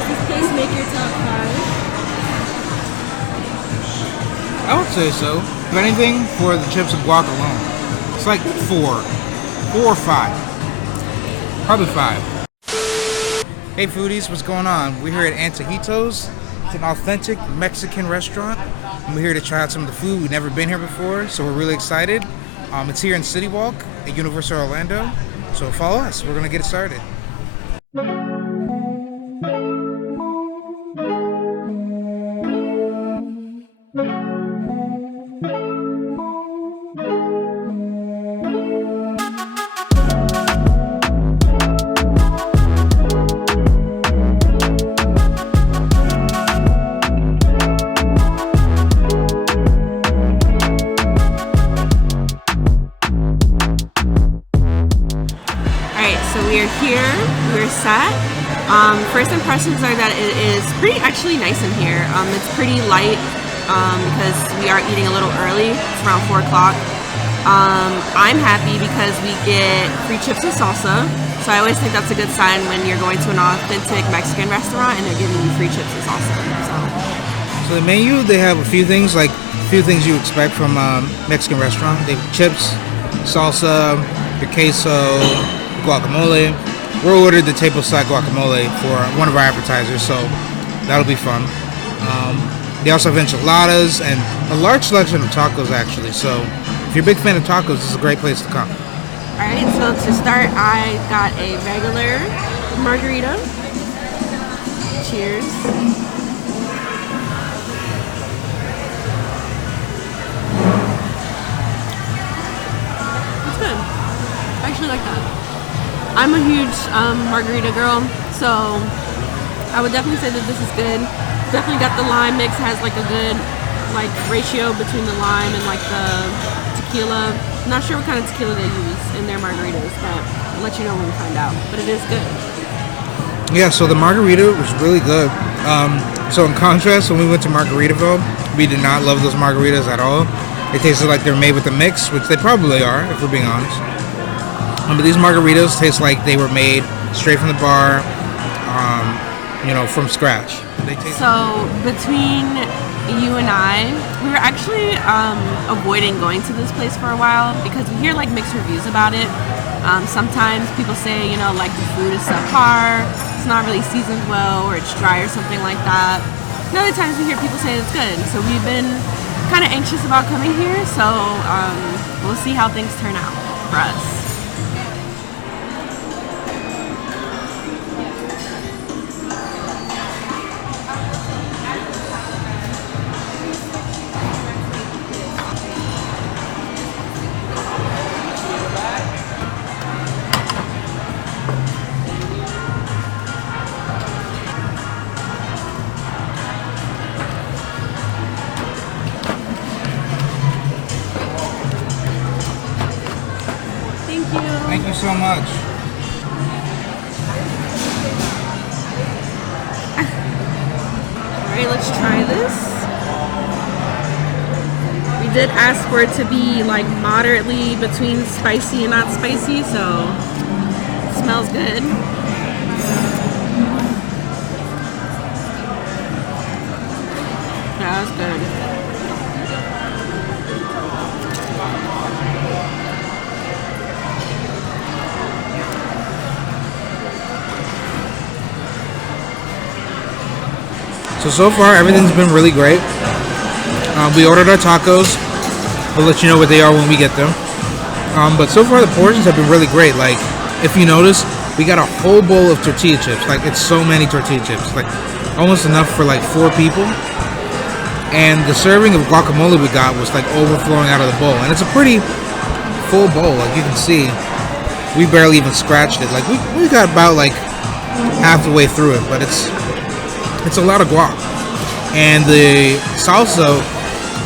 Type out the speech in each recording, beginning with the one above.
Does this place make your top 5? I would say so. If anything, for the chips and guac alone, it's like 4 or 5. Probably 5. Hey foodies, what's going on? We're here at Antojitos. It's an authentic Mexican restaurant. And we're here to try out some of the food. We've never been here before, so we're really excited. It's here in Citywalk at Universal Orlando. So follow us. We're gonna get it started. We're set. First impressions are that it is actually nice in here. It's pretty light because we are eating a little early. It's around 4 o'clock. I'm happy because we get free chips and salsa. So I always think that's a good sign when you're going to an authentic Mexican restaurant and they're giving you free chips and salsa. So the menu, they have a few things you expect from a Mexican restaurant. They have chips, salsa, your queso, guacamole. We're ordered the tableside guacamole for one of our appetizers, so that'll be fun. They also have enchiladas and a large selection of tacos, actually. So if you're a big fan of tacos, this is a great place to come. All right, so to start, I got a regular margarita. Cheers. It's good. I actually like that. I'm a huge margarita girl, so I would definitely say that this is good. Definitely got the lime mix, has like a good ratio between the lime and like the tequila. I'm not sure what kind of tequila they use in their margaritas, but I'll let you know when we find out. But it is good. Yeah, so the margarita was really good. So in contrast, when we went to Margaritaville, we did not love those margaritas at all. They tasted like they're made with a mix, which they probably are, if we're being honest. But these margaritas taste like they were made straight from the bar, from scratch. So between you and I, we were actually avoiding going to this place for a while because we hear mixed reviews about it. Sometimes people say, the food is subpar, it's not really seasoned well, or it's dry or something like that. And other times we hear people say it's good. So we've been kind of anxious about coming here, so we'll see how things turn out for us. Thank you so much. Alright, let's try this. We did ask for it to be moderately between spicy and not spicy, so it smells good. Yeah, that's good. So far, everything's been really great. We ordered our tacos. We'll let you know what they are when we get them. But so far, the portions have been really great. If you notice, we got a whole bowl of tortilla chips. It's so many tortilla chips. Almost enough for 4 people. And the serving of guacamole we got was overflowing out of the bowl. And it's a pretty full bowl. You can see, we barely even scratched it. We got about half the way through it, but it's a lot of guac. And the salsa,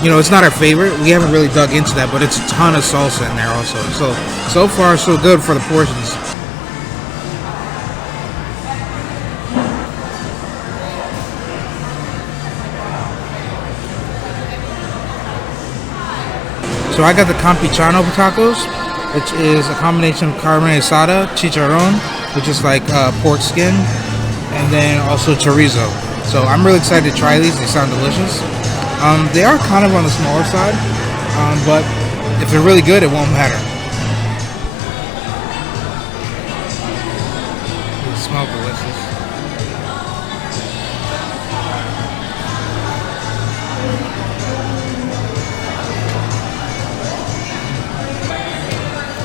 it's not our favorite. We haven't really dug into that, but it's a ton of salsa in there also. So far, so good for the portions. So I got the campechano tacos, which is a combination of carne asada, chicharron, which is pork skin, and then also chorizo. So I'm really excited to try these. They sound delicious. They are kind of on the smaller side, but if they're really good, it won't matter. They smell delicious.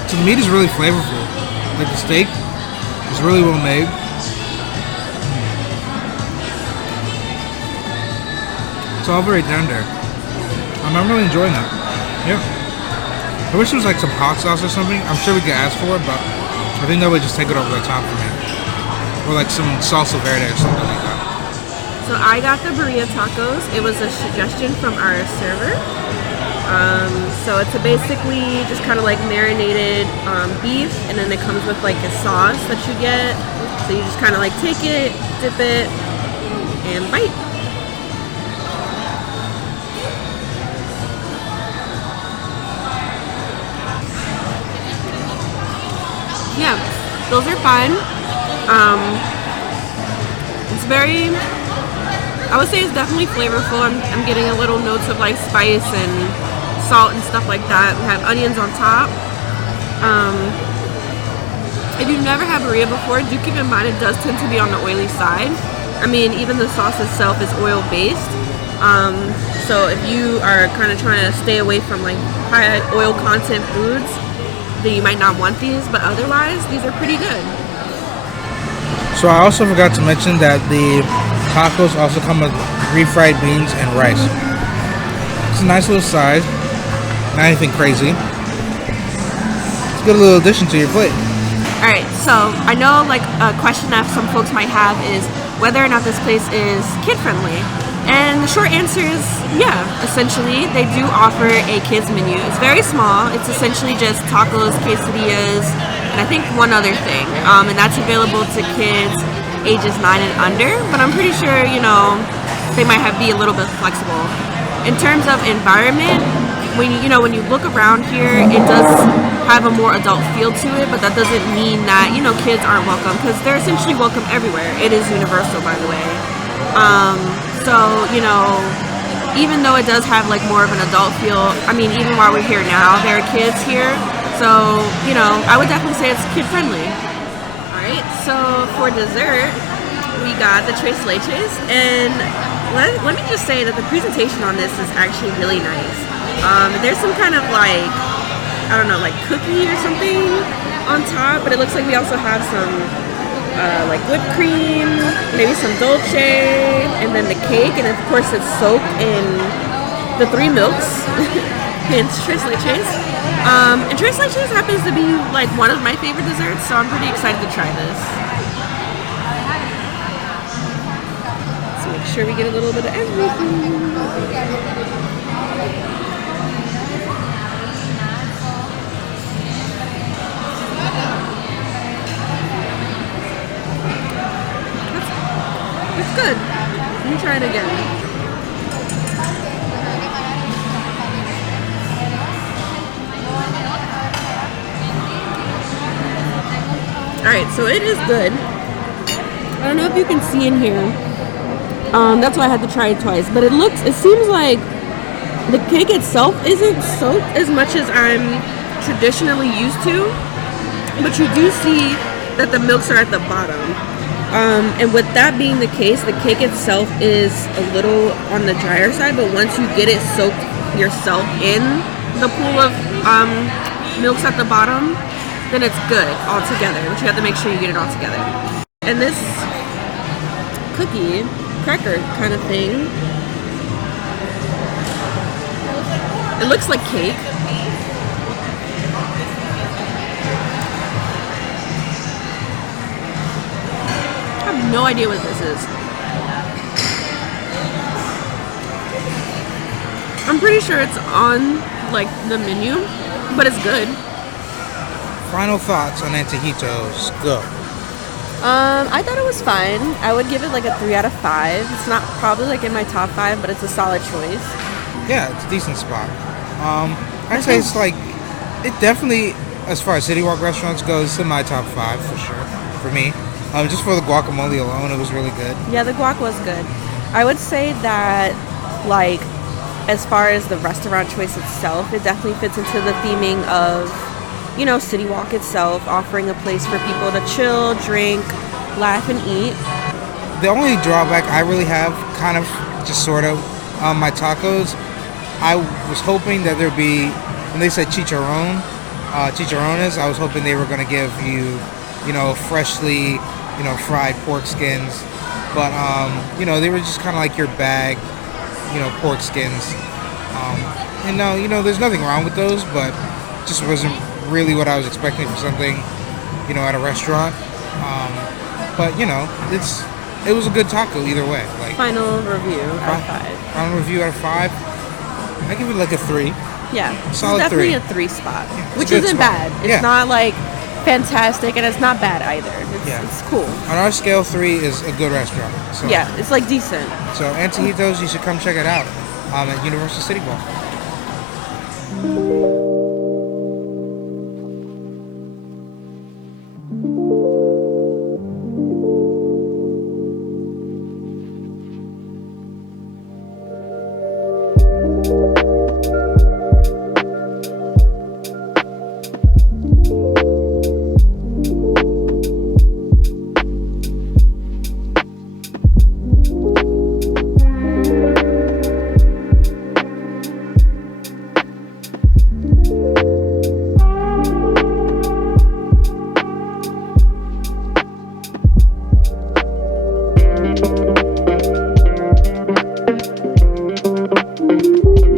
So the meat is really flavorful. Like the steak is really well made. It's all very tender. I'm really enjoying that. Yeah. I wish there was like some hot sauce or something. I'm sure we could ask for it, but I think that would just take it over the top for me. Or like some salsa verde or something like that. So I got the burrito tacos. It was a suggestion from our server. So it's basically just kind of like marinated beef, and then it comes with like a sauce that you get. So you just kind of like take it, dip it, and bite. Yeah, those are fun. It's very, I would say it's definitely flavorful. I'm getting a little notes of like spice and salt and stuff like that. We have onions on top. If you've never had burrito before, do keep in mind it does tend to be on the oily side. I mean, even the sauce itself is oil based. So if you are kind of trying to stay away from like high oil content foods, then you might not want these, but otherwise these are pretty good. So I also forgot to mention that the tacos also come with refried beans and rice. It's a nice little size. Not anything crazy. It's a good little addition to your plate. Alright, so I know like a question that some folks might have is whether or not this place is kid friendly. And the short answer is yeah, essentially they do offer a kids menu. It's very small. It's essentially just tacos, quesadillas, and I think one other thing. And that's available to kids ages 9 and under, but I'm pretty sure, you know, they might be a little bit flexible. In terms of environment, when you look around here, it does have a more adult feel to it, but that doesn't mean that, you know, kids aren't welcome, because they're essentially welcome everywhere. It is Universal, by the way. So, you know, even though it does have like more of an adult feel, I mean, even while we're here now, there are kids here. So, you know, I would definitely say it's kid friendly. Alright, so for dessert, we got the tres leches, and let me just say that the presentation on this is actually really nice. There's some kind of like, I don't know, like cookie or something on top, but it looks like we also have some like whipped cream, maybe some dulce, and then the cake, and of course it's soaked in the 3 milks, hence tres leches. And tres leches happens to be like one of my favorite desserts, so I'm pretty excited to try this. So make sure we get a little bit of everything. It's good. Let me try it again. Alright, so it is good. I don't know if you can see in here. That's why I had to try it twice. But it seems like the cake itself isn't soaked as much as I'm traditionally used to. But you do see that the milks are at the bottom. And with that being the case, the cake itself is a little on the drier side, but once you get it soaked yourself in the pool of milks at the bottom, then it's good all together. But you have to make sure you get it all together. And this cookie, cracker kind of thing, it looks like cake. I have no idea what this is. I'm pretty sure it's on like the menu, but it's good. Final thoughts on Antojitos. Go. I thought it was fine. I would give it like a 3 out of 5. It's not probably like in my top 5, but it's a solid choice. Yeah, it's a decent spot. I'd say it's like, it definitely, as far as Citywalk restaurants goes, it's in my top 5 for sure, for me. Just for the guacamole alone, it was really good. Yeah, the guac was good. I would say that, like, as far as the restaurant choice itself, it definitely fits into the theming of, you know, Citywalk itself, offering a place for people to chill, drink, laugh, and eat. The only drawback I really have, kind of, just sort of, my tacos, I was hoping that there'd be, when they said chicharrones, I was hoping they were going to give you, you know, freshly, you know, fried pork skins. But, you know, they were just kind of like your bag, you know, pork skins. And no, you know, there's nothing wrong with those, but just wasn't really what I was expecting for something, you know, at a restaurant. But, you know, it was a good taco either way. Like, Final review out of 5. Final review out of 5. I give it like a 3. Yeah, Solid it's definitely 3. a 3 spot, Yeah, which good isn't spot. bad. It's Yeah. not like fantastic, and it's not bad either. It's cool. On our scale, 3 is a good restaurant. So, Yeah, it's like decent. So Antojitos, you should come check it out at Universal Citywalk.